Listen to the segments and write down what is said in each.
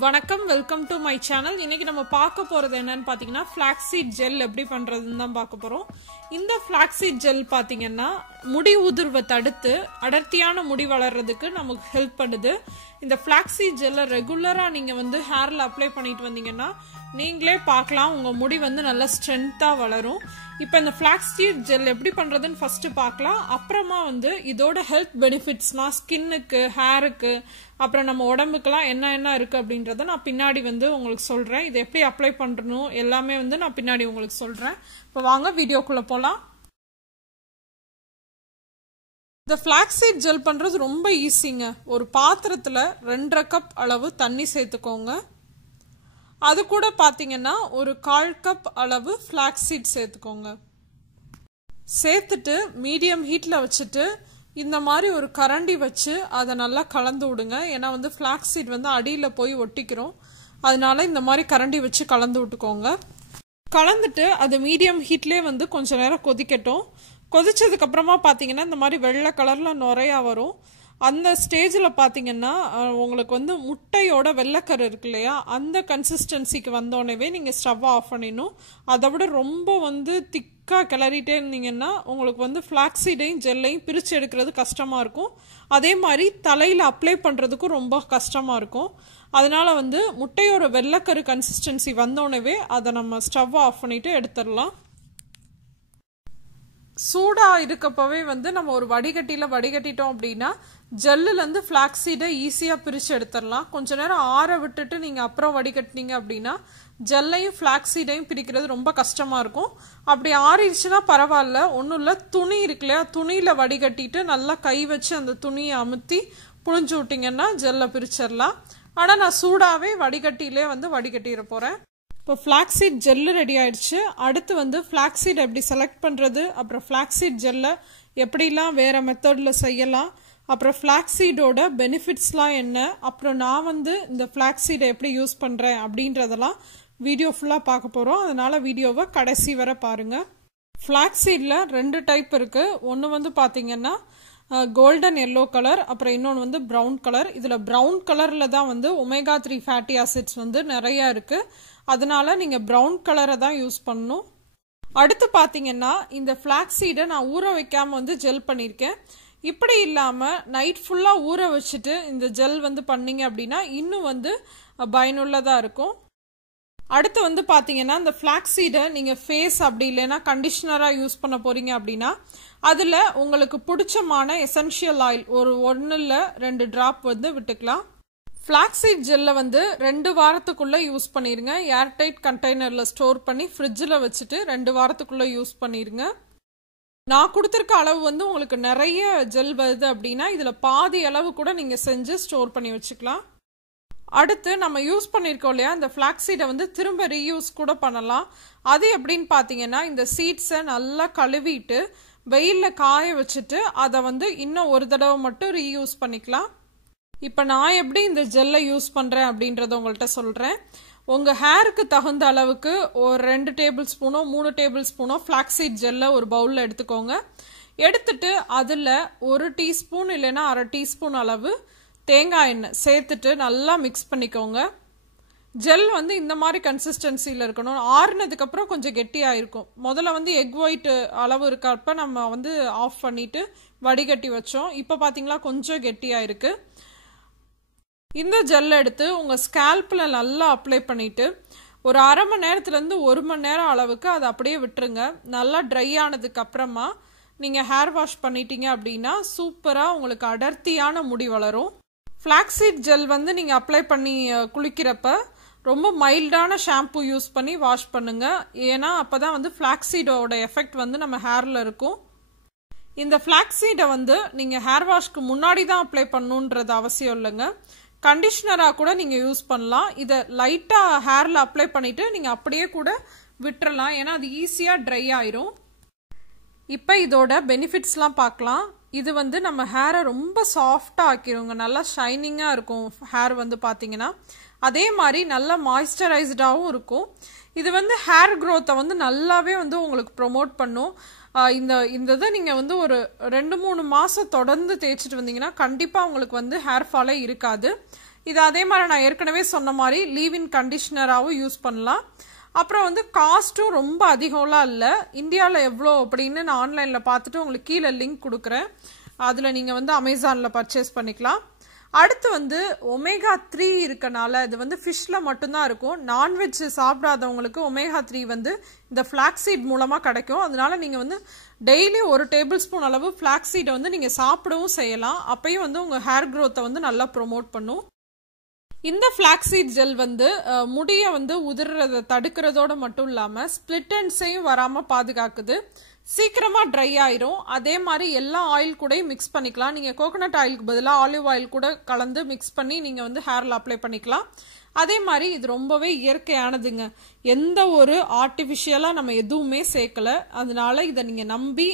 வணக்கம், welcome to my channel. இன்னைக்கு நம்ம பார்க்க போறது என்னன்னு பாத்தீங்கன்னா ஃபிளாக்ஸீட் ஜெல் எப்படி பண்றதுன்னு தான் பார்க்க போறோம். இந்த ஃபிளாக்ஸீட் ஜெல் பாத்தீங்கன்னா முடி உதிர்வை தடுத்து அடர்த்தியான முடி வளர்றதுக்கு நமக்கு ஹெல்ப் பண்ணுது. இந்த ஃபிளாக்ஸீட் ஜெல்லை ரெகுலரா நீங்க ஹேர்ல அப்ளை பண்ணிட்டு வந்தீங்கன்னா நீங்களே பார்க்கலாம் உங்க முடி நல்ல ஸ்ட்ரென்த்தா வளரும். இப்போ இந்த ஃபிளாக்ஸீட் ஜெல் எப்படி பண்றதுன்னு ஃபர்ஸ்ட் பார்க்கலாம். அப்புறமா இதோட ஹெல்த் பெனிஃபிட்ஸ்லாம் ஸ்கின்னுக்கு, ஹேருக்கு, அப்புறம் நம்ம உடம்புக்குலாம் என்ன இருக்கு அப்படின்றத நான் பின்னாடி உங்களுக்கு சொல்றேன். இதை எப்படி அப்ளை பண்ணணும் எல்லாமே நான் பின்னாடி உங்களுக்கு சொல்றேன். இப்போ வாங்க வீடியோக்குள்ள போலாம். இந்த ஃபிளாக்ஸீட் ஜெல் பண்றது ரொம்ப ஈஸிங்க. ஒரு பாத்திரத்துல 2.5 கப் அளவு தண்ணி சேர்த்துக்கோங்க. அது கூட பாத்தீங்கன்னா ஒரு 1/4 கப் அளவு ஃபிளாக்ஸீட் சேர்த்துக்கோங்க. சேர்த்துட்டு மீடியம் ஹீட்ல வச்சுட்டு இந்த மாதிரி ஒரு கரண்டி வச்சு அதை நல்லா கலந்து விடுங்க. ஏன்னா ஃபிளாக்ஸீட் அடியில போய் ஒட்டிக்கிறோம். அதனால இந்த மாதிரி கரண்டி வச்சு கலந்து விட்டுக்கோங்க. கலந்துட்டு அது மீடியம் ஹீட்லேயே கொஞ்ச நேரம் கொதிக்கட்டும். கொதிச்சதுக்கு அப்புறமா பாத்தீங்கன்னா இந்த மாதிரி வெள்ளை கலர்ல நுரையா வரும். அந்த ஸ்டேஜில் பார்த்தீங்கன்னா உங்களுக்கு முட்டையோட வெள்ளைக்கரு இருக்கு இல்லையா, அந்த கன்சிஸ்டன்சிக்கு வந்தோடனே நீங்கள் ஸ்டவ் ஆஃப் பண்ணிடணும். அதை விட ரொம்ப திக்காக கிளறிட்டே இருந்தீங்கன்னா உங்களுக்கு ஃப்ளாக்ஸீடையும் ஜெல்லையும் பிரித்து எடுக்கிறது கஷ்டமாக இருக்கும். அதே மாதிரி தலையில் அப்ளை பண்ணுறதுக்கும் ரொம்ப கஷ்டமாக இருக்கும். அதனால முட்டையோட வெள்ளைக்கரு கன்சிஸ்டன்சி வந்தோடனே அதை நம்ம ஸ்டவ் ஆஃப் பண்ணிட்டு எடுத்துடலாம். சூடா இருக்கப்பவே நம்ம ஒரு வடிகட்டியில வடிகட்டிட்டோம் அப்படின்னா ஜெல்லுலேருந்து ஃபிளாக்ஸீடை ஈஸியா பிரிச்சு எடுத்துடலாம். கொஞ்ச நேரம் ஆற விட்டுட்டு நீங்க அப்புறம் வடிகட்டினீங்க அப்படின்னா ஜெல்லையும் ஃபிளாக்ஸீடையும் பிரிக்கிறது ரொம்ப கஷ்டமா இருக்கும். அப்படி ஆறிடுச்சுன்னா பரவாயில்ல, ஒன்றும் இல்லை, துணி இருக்கு இல்லையா, துணியில வடிகட்டிட்டு நல்லா கை வச்சு அந்த துணியை அமுத்தி புழிஞ்சு விட்டீங்கன்னா ஜெல்லை பிரிச்சிடலாம். ஆனா நான் சூடாவே வடிகட்டியிலே வடிகட்டிட போறேன். இப்போ ஃபிளாக்ஸீட் ஜெல்லு ரெடி ஆயிடுச்சு. அடுத்து ஃபிளாக்ஸீட் எப்படி செலக்ட் பண்ணுறது, அப்புறம் ஃபிளாக்ஸீட் ஜெல்லை எப்படிலாம் வேறு மெத்தடில் செய்யலாம், அப்புறம் ஃபிளாக்ஸீடோட பெனிஃபிட்ஸ்லாம் என்ன, அப்புறம் நான் இந்த ஃபிளாக்ஸீடை எப்படி யூஸ் பண்ணுறேன் அப்படின்றதெல்லாம் வீடியோ ஃபுல்லாக பார்க்க போகிறோம். அதனால் வீடியோவை கடைசி வரை பாருங்கள். ஃபிளாக்ஸீடில் 2 டைப் இருக்குது. ஒன்று பார்த்தீங்கன்னா கோல்டன் எல்லோ கலர், அப்புறம் இன்னொன்று ப்ரௌன் கலர். இதில் ப்ரௌன் கலரில் தான் ஒமேகா 3 ஃபேட்டி ஆசிட்ஸ் நிறையா இருக்குது. அதனால நீங்கள் ப்ரௌன் கலரை தான் யூஸ் பண்ணணும். அடுத்து பார்த்தீங்கன்னா இந்த ஃபிளாக்ஸீடை நான் ஊற வைக்காமல் ஜெல் பண்ணியிருக்கேன். இப்படி இல்லாமல் நைட் ஃபுல்லாக ஊற வச்சுட்டு இந்த ஜெல் பண்ணீங்க அப்படின்னா இன்னும் பயனுள்ளதாக இருக்கும். அடுத்து பார்த்தீங்கன்னா இந்த ஃபிளாக்ஸீடை நீங்கள் ஃபேஸ் அப்படி இல்லைன்னா கண்டிஷனராக யூஸ் பண்ண போறீங்க அப்படின்னா அதில் உங்களுக்கு பிடிச்சமான எசென்ஷியல் ஆயில் ஒரு 1 இல்ல 2 டிராப் விட்டுக்கலாம். ஃபிளாக்ஸீட் ஜெல்லை 2 வாரத்துக்குள்ள யூஸ் பண்ணிருங்க. ஏர்டைட் கண்டெய்னர்ல ஸ்டோர் பண்ணி ஃப்ரிட்ஜில் வச்சுட்டு 2 வாரத்துக்குள்ள யூஸ் பண்ணிருங்க. நான் கொடுத்துருக்க அளவு உங்களுக்கு நிறைய ஜெல் வருது அப்படின்னா இதுல பாதி அளவு கூட நீங்க செஞ்சு ஸ்டோர் பண்ணி வச்சுக்கலாம். அடுத்து நம்ம யூஸ் பண்ணிருக்கோம் இல்லையா, இந்த ஃபிளாக்ஸீடை திரும்ப ரீயூஸ் கூட பண்ணலாம். அது எப்படின்னு பாத்தீங்கன்னா இந்த சீட்ஸை நல்லா கழுவிட்டு வெயில்ல காய வச்சுட்டு அதை இன்னும் ஒரு தடவை மட்டும் ரீயூஸ் பண்ணிக்கலாம். இப்போ நான் எப்படி இந்த ஜெல்லை யூஸ் பண்ணுறேன் அப்படின்றத உங்கள்கிட்ட சொல்கிறேன். உங்கள் ஹேருக்கு தகுந்த அளவுக்கு ஒரு 2 டேபிள் ஸ்பூனோ 3 டேபிள் ஸ்பூனோ ஃப்ளாக்ஸீட் ஜெல்லை ஒரு பவுலில் எடுத்துக்கோங்க. எடுத்துட்டு அதில் 1 டீஸ்பூன் இல்லைன்னா 1/2 டீஸ்பூன் அளவு தேங்காய் எண்ணெய் சேர்த்துட்டு நல்லா மிக்ஸ் பண்ணிக்கோங்க. ஜெல் இந்த மாதிரி கன்சிஸ்டன்சியில் இருக்கணும். ஆறுனதுக்கு அப்புறம் கொஞ்சம் கெட்டியாக இருக்கும். முதல்ல எக் ஒயிட் அளவு இருக்கப்ப நம்ம ஆஃப் பண்ணிட்டு வடிகட்டி வச்சோம். இப்போ பார்த்தீங்களா கொஞ்சம் கெட்டியாக இருக்கு. இந்த ஜெல் எடுத்து உங்க ஸ்கேல்ப்ல நல்லா அப்ளை பண்ணிட்டு ஒரு 1/2 மணி நேரத்துலேருந்து 1 மணி நேரம் அளவுக்கு அதை அப்படியே விட்டுருங்க. நல்லா ட்ரை ஆனதுக்கு அப்புறமா நீங்க ஹேர் வாஷ் பண்ணிட்டீங்க அப்படின்னா சூப்பரா உங்களுக்கு அடர்த்தியான முடி வளரும். ஃபிளாக்ஸீட் ஜெல் நீங்க அப்ளை பண்ணி குளிக்கிறப்ப ரொம்ப மைல்டான ஷாம்பு யூஸ் பண்ணி வாஷ் பண்ணுங்க. ஏன்னா அப்பதான் ஃபிளாக்ஸீடோட எஃபெக்ட் நம்ம ஹேர்ல இருக்கும். இந்த ஃபிளாக்ஸீடை நீங்க ஹேர் வாஷ்க்கு முன்னாடி தான் அப்ளை பண்ணணுன்றது அவசியம் இல்லைங்க. கண்டிஷனராக கூட நீங்கள் யூஸ் பண்ணலாம். இதை லைட்டாக ஹேரில் அப்ளை பண்ணிவிட்டு நீங்கள் அப்படியே கூட விட்டுறலாம். ஏன்னா அது ஈஸியாக ட்ரை ஆயிரும். இப்போ இதோட பெனிஃபிட்ஸ்லாம் பார்க்கலாம். இது நம்ம ஹேரை ரொம்ப சாஃப்டாக ஆக்கிடுங்க. நல்லா ஷைனிங்காக இருக்கும் ஹேர் பார்த்தீங்கன்னா. அதே மாதிரி நல்லா மாய்ஸ்சரைஸ்டாகவும் இருக்கும். இது ஹேர் க்ரோத்தை நல்லாவே உங்களுக்கு ப்ரொமோட் பண்ணும். இந்த இதை நீங்கள் ஒரு 2-3 மாதம் தொடர்ந்து தேய்ச்சிட்டு வந்தீங்கன்னா கண்டிப்பாக உங்களுக்கு ஹேர் ஃபாலே இருக்காது. இது அதே மாதிரி நான் ஏற்கனவே சொன்ன மாதிரி லீவ் இன் கண்டிஷனராகவும் யூஸ் பண்ணலாம். அப்புறம் வந்து காஸ்ட்டும் ரொம்ப அதிகம்லாம் இல்லை. இந்தியாவில் எவ்வளோ அப்படின்னு நான் ஆன்லைனில் பார்த்துட்டு உங்களுக்கு கீழே லிங்க் கொடுக்குறேன். அதில் நீங்கள் வந்து அமேசானில் பர்ச்சேஸ் பண்ணிக்கலாம். அடுத்து வந்து omega-3 இருக்கனால இது வந்து ஃபிஷ்ஷில் மட்டும்தான் இருக்கும். நான்வெஜ் சாப்பிடாதவங்களுக்கு omega-3 வந்து இந்த ஃப்ளாக்ஸீட் மூலமாக கிடைக்கும். அதனால நீங்கள் வந்து டெய்லி 1 டேபிள் ஸ்பூன் அளவு ஃப்ளாக்ஸீடை வந்து நீங்கள் சாப்பிடவும் செய்யலாம். அப்பயும் வந்து உங்கள் ஹேர் க்ரோத்தை வந்து நல்லா ப்ரொமோட் பண்ணும். இந்த ஃப்ளாக்ஸீட் ஜெல் வந்து முடியை வந்து உதிர்றதை தடுக்கிறதோடு மட்டும் இல்லாமல் ஸ்பிளிட் எண்ட்ஸையும் வராமல் பாதுகாக்குது. சீக்கிரமாக ட்ரை ஆயிரும். அதே மாதிரி எல்லா ஆயில் கூடயும் மிக்ஸ் பண்ணிக்கலாம். நீங்கள் கோகோனட் ஆயிலுக்கு பதிலாக ஆலிவ் ஆயில் கூட கலந்து மிக்ஸ் பண்ணி நீங்கள் வந்து ஹேரில் அப்ளை பண்ணிக்கலாம். அதே மாதிரி இது ரொம்பவே இயற்கையானதுங்க. எந்த ஒரு ஆர்டிஃபிஷியலாக நம்ம எதுவுமே சேர்க்கலை. அதனால இதை நீங்கள் நம்பி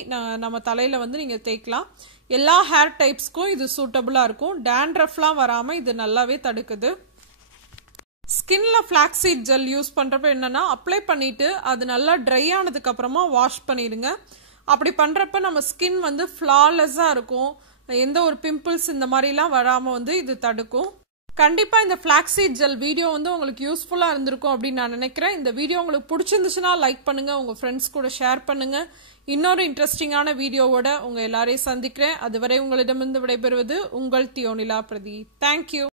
நம்ம தலையில் வந்து நீங்கள் தேய்க்கலாம். எல்லா ஹேர் டைப்ஸ்க்கும் இது சூட்டபுளாக இருக்கும். டேண்ட்ரஃப்லாம் வராமல் இது நல்லாவே தடுக்குது. ஸ்கின்ல ஃப்ளாக்ஸீட் ஜெல் யூஸ் பண்ணுறப்ப என்னன்னா அப்ளை பண்ணிட்டு அது நல்லா ட்ரை ஆனதுக்கு அப்புறமா வாஷ் பண்ணிடுங்க. அப்படி பண்ணுறப்ப நம்ம ஸ்கின் வந்து ஃப்ளாலெஸ்ஸாக இருக்கும். எந்த ஒரு பிம்பிள்ஸ் இந்த மாதிரிலாம் வராமல் வந்து இது தடுக்கும். கண்டிப்பாக இந்த ஃப்ளாக்ஸீட் ஜெல் வீடியோ வந்து உங்களுக்கு யூஸ்ஃபுல்லாக இருந்திருக்கும் அப்படின்னு நான் நினைக்கிறேன். இந்த வீடியோ உங்களுக்கு பிடிச்சிருந்துச்சுன்னா லைக் பண்ணுங்கள், உங்கள் ஃப்ரெண்ட்ஸ் கூட ஷேர் பண்ணுங்கள். இன்னொரு இன்ட்ரெஸ்டிங்கான வீடியோவோட உங்கள் எல்லாரையும் சந்திக்கிறேன். அதுவரை உங்களிடமிருந்து விடைபெறுவது உங்கள் தியோனிலா பிரதீப். தேங்க்யூ.